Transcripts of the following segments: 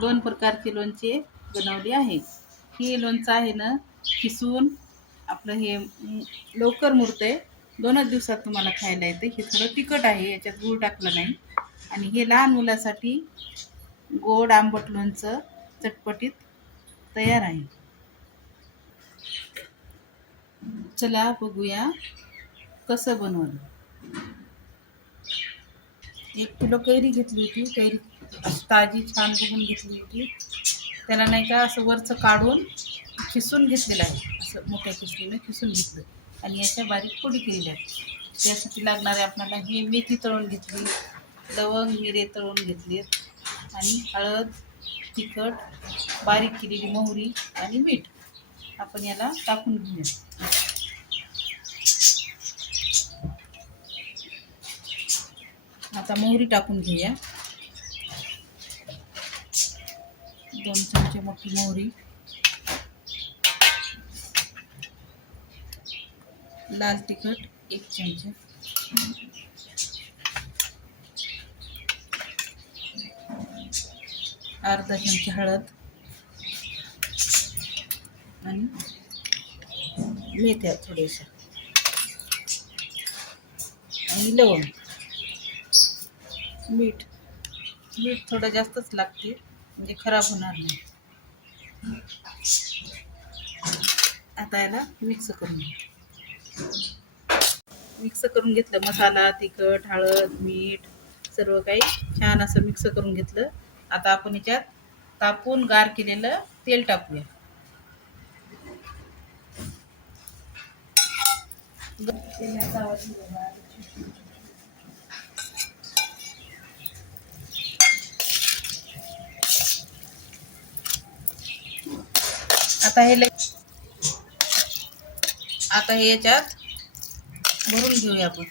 दोन प्रकारचे लोणचे बनवले आहे. हे लोणचं आहे ना किसून आपलं हे लवकर मुरतंय. 2च दिवसात तुम्हाला खायला येते. हे थोडं तिखट आहे, याच्यात गूळ टाकलं नाही. आणि हे लहान मुलासाठी गोड आंबट लोणचं चटपटीत तयार आहे. चला बघूया कसं बनवलं. 1 किलो कैरी घेतली होती. कैरी ताजी छान बघून घेतली होती. त्याला नाही का असं वरचं काढून खिसून घेतलेलं आहे. असं मोठ्या खिसणीने खिसून घेतलं आणि याच्या बारीक फोडी केलेल्या आहेत. त्यासाठी लागणारे आपल्याला हे मेथी तळून घेतली, लवंग मिरे तळून घेतलीत आणि हळद, तिखट, बारीक केलेली मोहरी आणि मीठ. आपण याला टाकून घेऊया. आता मोहरी टाकून घेऊया. 2 चमचे मोठी मोहरी, लाल तिखट 1 चमचा, अर्धा चमचा हळद आणि मेथ्या थोड्याशा आणि लवंग. मीठ थोडं जास्तच लागते म्हणजे खराब होणार नाही. आता याला मिक्स करून घेतलं. मसाला, तिखट, हळद, मीठ सर्व काही छान असं मिक्स करून घेतलं. आता आपण याच्यात तापून गार केलेलं तेल टाकूया. आता हे याच्यात भरून घेऊया आपण.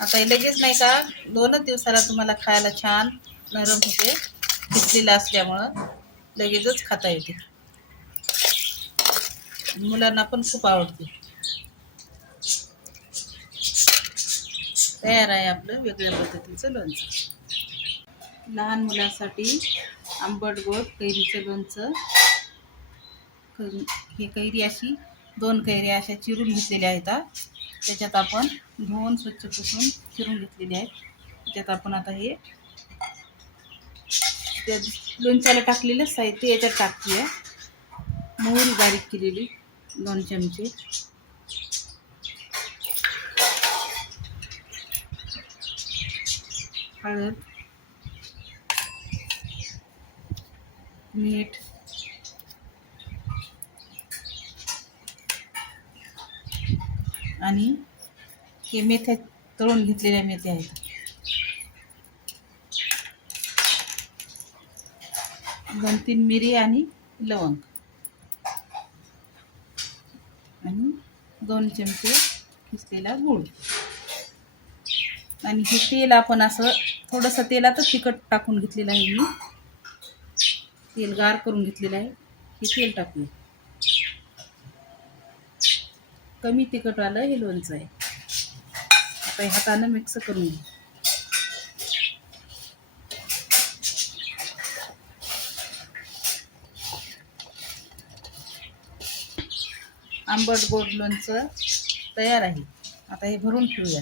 आता हे लगेच नाही का 2च दिवसाला तुम्हाला खायला छान नरम होते. खिसलेलं असल्यामुळं लगेचच खाता येते. मुलांना पण खूप आवडते. तयार आहे आपलं वेगळ्या पद्धतीचं लोणचं. लहान मुलांसाठी आंबट गोड कैरीचं लोणचं. हे कैरी अशी 2 कैऱ्या अशा चिरून घेतलेल्या आहेत. त्याच्यात आपण धुवून स्वच्छ पुसून चिरून घेतलेले आहेत. त्याच्यात आपण आता हे त्या लोणच्याला टाकलेलं साहित्य याच्यात टाकूया. मोहरी बारीक केलेली 2 चमचे, हळद, मीठ, आणि हे मेथ्या तळून घेतलेल्या मेथ्या आहेत. 2-3 मिरी आणि लवंग आणि 2 चमचे किसलेला गूळ. आणि हे तेल आपण असं थोडंसं तेलातच तिखट टाकून घेतलेलं आहे. मी तेल गार करून घेतलेलं आहे. हे तेल टाकूया. कमी तिखटवालं हे लोणचं आहे. आता हे हातानं मिक्स करून घेऊ. आंबट गोड लोणचं तयार आहे. आता हे भरून ठेवूया.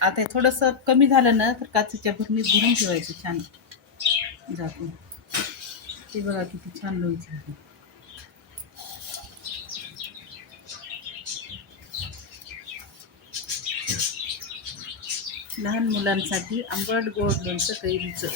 आता हे थोडंसं कमी झालं ना तर काचेच्या भरणीत भरून ठेवायचं छान झाकून. ते बघा किती छान लोणचं आहे. लहान मुलांसाठी आंबट गोड लोणचं कैरीचं.